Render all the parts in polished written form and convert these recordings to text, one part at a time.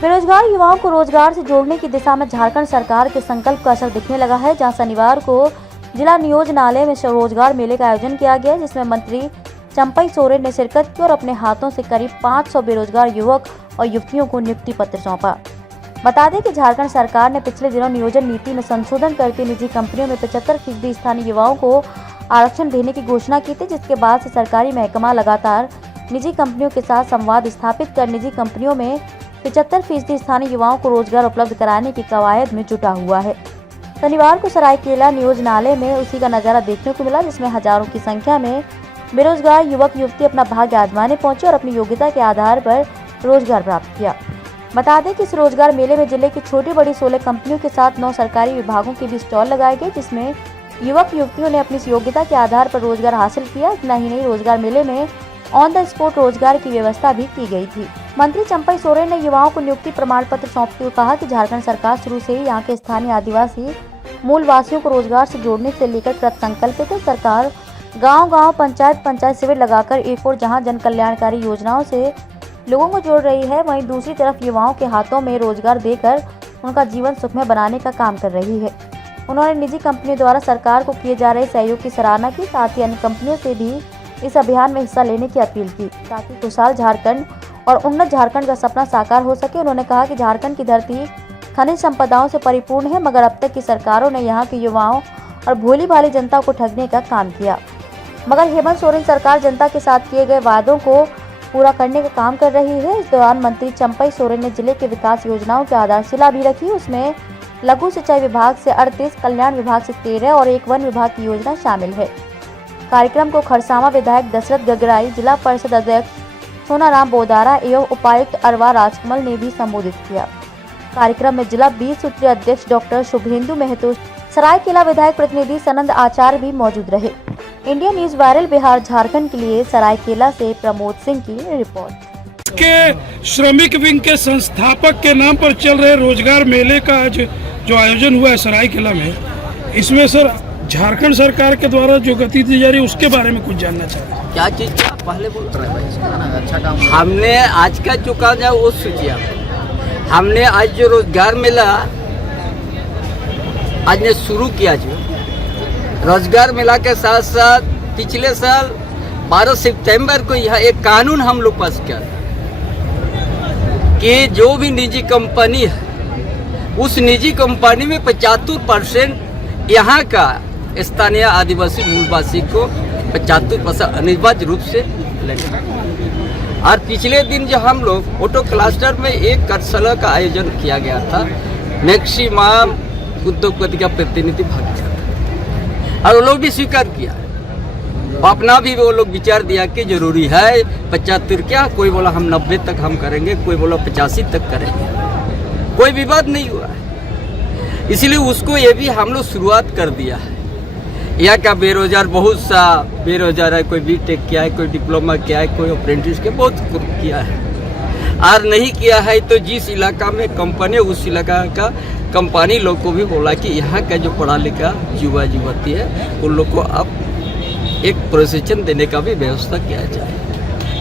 बेरोजगार युवाओं को रोजगार से जोड़ने की दिशा में झारखंड सरकार के संकल्प का असर दिखने लगा है, जहां शनिवार को जिला नियोजनालय में रोजगार मेले का आयोजन किया गया, जिसमें मंत्री चंपई सोरेन ने शिरकत की और अपने हाथों से करीब 500 बेरोजगार युवक और युवतियों को नियुक्ति पत्र सौंपा। बता दें कि झारखंड सरकार ने पिछले दिनों नियोजन नीति में संशोधन करके निजी कंपनियों में 75% स्थानीय युवाओं को आरक्षण देने की घोषणा की थी, जिसके बाद से सरकारी महकमा लगातार निजी कंपनियों के साथ संवाद स्थापित कर निजी कंपनियों में 75% स्थानीय युवाओं को रोजगार उपलब्ध कराने की कवायद में जुटा हुआ है। शनिवार को सरायकेला नियोजनालय में उसी का नजारा देखने को मिला, जिसमें हजारों की संख्या में बेरोजगार युवक युवती अपना भाग्य आजमाने पहुंचे और अपनी योग्यता के आधार पर रोजगार प्राप्त किया। बता दें कि इस रोजगार मेले में जिले की छोटी बड़ी 16 कंपनियों के साथ 9 सरकारी विभागों के भी स्टॉल लगाए गए, जिसमें युवक युवतियों ने अपनी योग्यता के आधार पर रोजगार हासिल किया। इतना ही नहीं, रोजगार मेले में ऑन द स्पॉट रोजगार की व्यवस्था भी की गई थी। मंत्री चंपई सोरेन ने युवाओं को नियुक्ति प्रमाण पत्र सौंपते हुए कहा कि झारखंड सरकार शुरू से ही यहाँ के स्थानीय आदिवासी मूलवासियों को रोजगार से जोड़ने से लेकर कृत संकल्पित है। सरकार गांव-गांव, पंचायत शिविर लगाकर एक और जहां जन कल्याणकारी योजनाओं से लोगों को जोड़ रही है, वहीं दूसरी तरफ युवाओं के हाथों में रोजगार देकर उनका जीवन सुखमय बनाने का काम कर रही है। उन्होंने निजी कंपनियों द्वारा सरकार को किए जा रहे सहयोग की सराहना की, साथ ही अन्य कंपनियों से भी इस अभियान में हिस्सा लेने की अपील की, ताकि खुशहाल झारखंड और उन्नत झारखंड का सपना साकार हो सके। उन्होंने कहा कि झारखंड की धरती खनिज संपदाओं से परिपूर्ण है, मगर अब तक की सरकारों ने यहाँ के युवाओं और भोली भाली जनता को ठगने का काम किया, मगर हेमंत सोरेन सरकार जनता के साथ किए गए वादों को पूरा करने का काम कर रही है। इस दौरान मंत्री चंपई सोरेन ने जिले के विकास योजनाओं की आधारशिला भी रखी। उसमें लघु सिंचाई विभाग से 38, कल्याण विभाग से 13 और एक वन विभाग की योजना शामिल है। कार्यक्रम को खरसावा विधायक दशरथ गगराई, जिला परिषद अध्यक्ष सोनाराम बोदारा एवं उपायुक्त अरवा राजकमल ने भी संबोधित किया। कार्यक्रम में जिला 20 सूत्रीय अध्यक्ष डॉक्टर शुभेंदु महतो, सरायकेला विधायक प्रतिनिधि सनंद आचार्य भी मौजूद रहे। India news viral Bihar Jharkhand के लिए सरायकेला से प्रमोद सिंह की रिपोर्ट। के श्रमिक विंग के संस्थापक के नाम पर चल रहे रोजगार मेले का आज जो आयोजन हुआ है सरायकेला में, इसमें सर झारखंड सरकार के द्वारा जो गति दी जा रही है उसके बारे में कुछ जानना चाहते हैं। क्या चीज़ का पहले बोल रहे हैं? अच्छा काम हमने आज का जो काम है वो सोचिए। हमने आज जो रोजगार मेला आज ने शुरू किया, जो रोजगार मेला के साथ साथ पिछले साल 12 सितंबर को यह एक कानून हम लोग पास किया कि जो भी निजी कंपनी है उस निजी कंपनी में 75% यहाँ का स्थानीय आदिवासी मूलवासी को 75% अनिवार्य रूप से लेंगे। और पिछले दिन जो हम लोग ऑटो क्लस्टर में एक कार्यशाला का आयोजन किया गया था, मैक्सिमम उद्योगपति का प्रतिनिधि भाग था और वो लोग भी स्वीकार किया, अपना भी वो लोग विचार दिया कि जरूरी है 75 क्या, कोई बोला हम 90 तक हम करेंगे, कोई बोला 85 तक करेंगे, कोई विवाद नहीं हुआ है। इसलिए उसको ये भी हम लोग शुरुआत कर दिया है। यहाँ का बेरोजगार बहुत सा बेरोजगार है, कोई बीटेक किया है, कोई डिप्लोमा किया है, कोई अप्रेंटिस के बहुत किया है, और नहीं किया है तो जिस इलाका में कंपनी उस इलाका का कंपनी लोग को भी बोला कि यहाँ का जो पढ़ा लिखा युवा युवती है उन लोग को अब एक प्रशिक्षण देने का भी व्यवस्था किया जाए।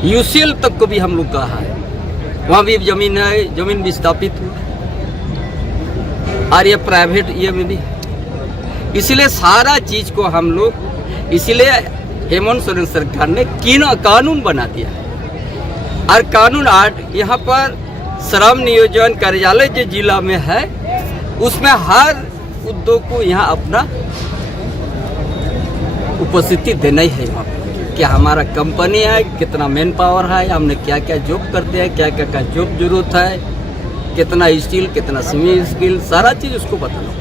यूसीएल तक को भी हम लोग कहा है, वहाँ भी जमीन है, जमीन विस्थापित हुआ और ये प्राइवेट ये में भी, इसलिए सारा चीज को हम लोग, इसलिए हेमंत सोरेन सरकार ने कानून बना दिया है। और कानून 8 यहाँ पर श्रम नियोजन कार्यालय जो जिला में है उसमें हर उद्योग को यहाँ अपना उपस्थिति देना ही है। वहाँ पर क्या हमारा कंपनी है, कितना मैन पावर है, हमने क्या क्या जॉब करते हैं, क्या क्या जॉब जरूरत है, कितना स्किल, कितना सेमी स्किल, सारा चीज़ उसको बताना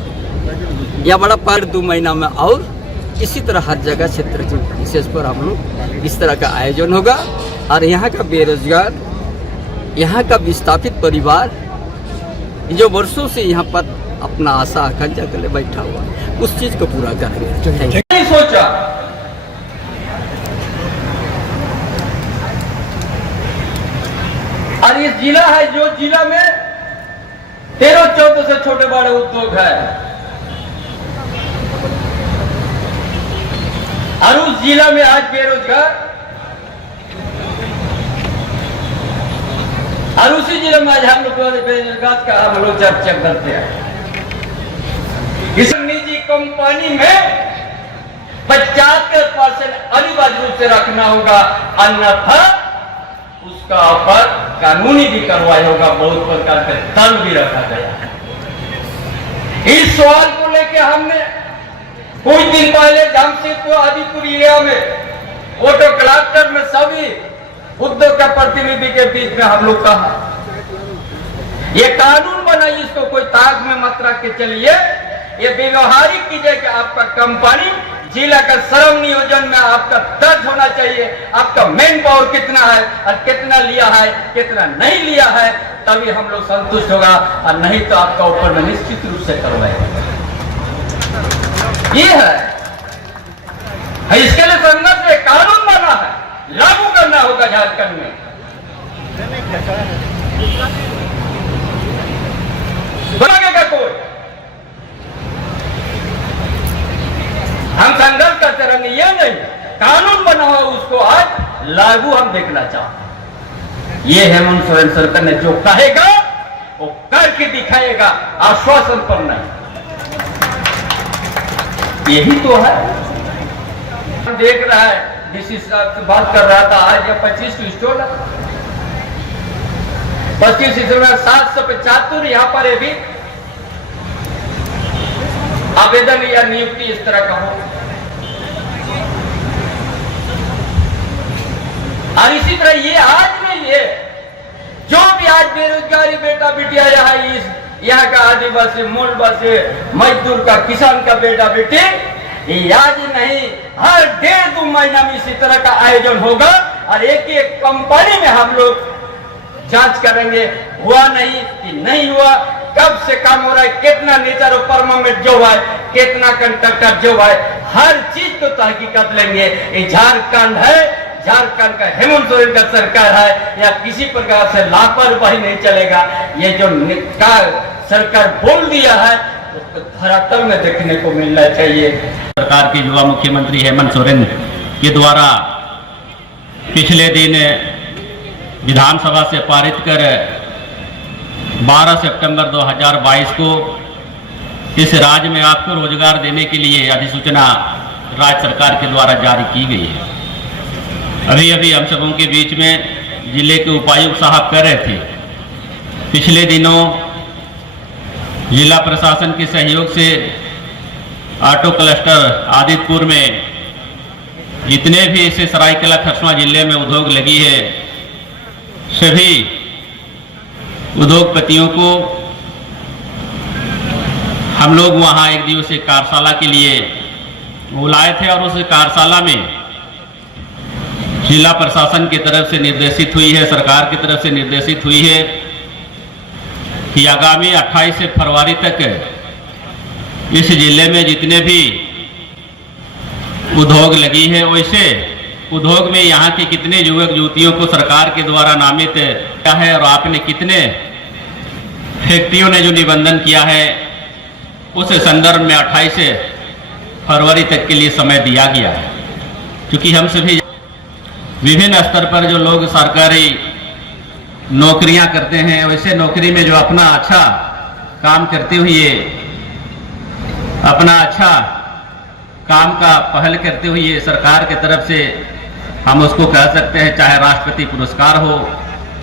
या बड़ा पर 2 महीना में। और इसी तरह हर जगह क्षेत्र विशेष पर हम लोग इस तरह का आयोजन होगा और यहाँ का बेरोजगार, यहाँ का विस्थापित परिवार जो वर्षों से यहाँ पर अपना आशा आकांक्षा के लिए बैठा हुआ उस चीज को पूरा करेंगे। नहीं सोचा और ये जिला है जो जिला में 13-14 से छोटे बड़े उद्योग है और उस जिला में आज बेरोजगार और उसी जिले में आज हम लोग बेरोजगार का हम लोग चर्चा करते हैं। इस निजी कंपनी में 75% अनिवार्य रूप से रखना होगा, अन्यथा उसका ऊपर कानूनी भी कार्रवाई होगा। बहुत प्रकार के दंड भी रखा गया है। इस सवाल को लेकर हमने कुछ दिन पहले जमशेदपुर आदिपुर एरिया में ऑटो क्लस्टर में सभी उद्योग का प्रतिनिधि के बीच में हम लोग कहा, ये कानून बनाइए, इसको कोई ताक में मत रख के चलिए, ये व्यवहारिक कीजिए कि आपका कंपनी जिला का श्रम नियोजन में आपका दर्ज होना चाहिए, आपका मैन पावर कितना है और कितना लिया है कितना नहीं लिया है, तभी हम लोग संतुष्ट होगा, और नहीं तो आपका ऊपर में निश्चित रूप से करवाएगा। ये है इसके लिए संघर्ष में कानून बना है, लागू करना होगा झारखंड में। लगेगा कोई, हम संघर्ष करते रहेंगे, ये नहीं कानून बना हुआ उसको आज लागू हम देखना चाहते हैं। ये हेमंत सोरेन सरकार ने जो कहेगा वो करके दिखाएगा, आश्वासन पर नहीं। यही तो है, हम देख रहा है, डीसी साहब से बात कर रहा था, आज 25 स्टॉल है, 25 में 775 यहाँ पर भी आवेदन या नियुक्ति इस तरह का हो। और इसी तरह ये आज नहीं है, जो भी आज बेरोजगारी बेटा बेटिया यहाँ का आदिवासी मूलवासी मजदूर का किसान का बेटा बेटी, ये आज नहीं, हर 1.5-2 महीना में इसी तरह का आयोजन होगा, और एक एक कंपनी में हम लोग जांच करेंगे, हुआ नहीं कि नहीं हुआ, कब से काम हो रहा है, कितना नेचर और परमानेंट जो है, कितना कंट्रक्टर जो है, हर चीज को तहकीकात लेंगे। ये झारखंड है, झारखंड का हेमंत सोरेन का सरकार है, या किसी प्रकार से लापरवाही नहीं चलेगा। ये जो सरकार बोल दिया है उसको धरातल में देखने को मिलना चाहिए। सरकार के युवा मुख्यमंत्री हेमंत सोरेन के द्वारा पिछले दिन विधानसभा से पारित कर 12 सितंबर 2022 को इस राज्य में आपको रोजगार देने के लिए अधिसूचना राज्य सरकार के द्वारा जारी की गई है। अभी अभी हम सबों के बीच में जिले के उपायुक्त साहब कह रहे थे, पिछले दिनों जिला प्रशासन के सहयोग से ऑटो क्लस्टर आदितपुर में जितने भी इसे सरायकेला खरसवां जिले में उद्योग लगी है, सभी उद्योगपतियों को हम लोग वहां एक दिवसीय कार्यशाला के लिए बुलाए थे, और उस कार्यशाला में जिला प्रशासन की तरफ से निर्देशित हुई है, सरकार की तरफ से निर्देशित हुई है कि आगामी 28 फरवरी तक इस जिले में जितने भी उद्योग लगी है, वैसे उद्योग में यहाँ के कितने युवक युवतियों को सरकार के द्वारा नामित किया है, और आपने कितने फैक्ट्रियों ने जो निबंधन किया है, उस संदर्भ में 28 फरवरी तक के लिए समय दिया गया है। क्योंकि हम सभी विभिन्न स्तर पर जो लोग सरकारी नौकरियां करते हैं, वैसे नौकरी में जो अपना अच्छा काम करते हुए, अपना अच्छा काम का पहल करते हुए सरकार की तरफ से हम उसको कह सकते हैं, चाहे राष्ट्रपति पुरस्कार हो,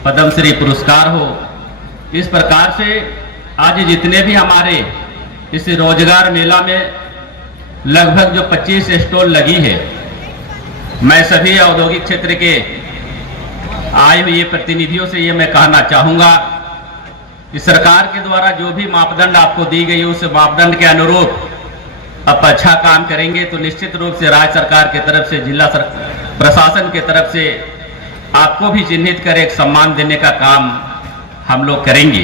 पद्मश्री पुरस्कार हो, इस प्रकार से आज जितने भी हमारे इस रोजगार मेला में लगभग जो 25 स्टॉल लगी है, मैं सभी औद्योगिक क्षेत्र के आए हुए प्रतिनिधियों से ये मैं कहना चाहूँगा कि सरकार के द्वारा जो भी मापदंड आपको दी गई, उस मापदंड के अनुरूप आप अच्छा काम करेंगे तो निश्चित रूप से राज्य सरकार की तरफ से, जिला प्रशासन की तरफ से आपको भी चिन्हित कर एक सम्मान देने का काम हम लोग करेंगे।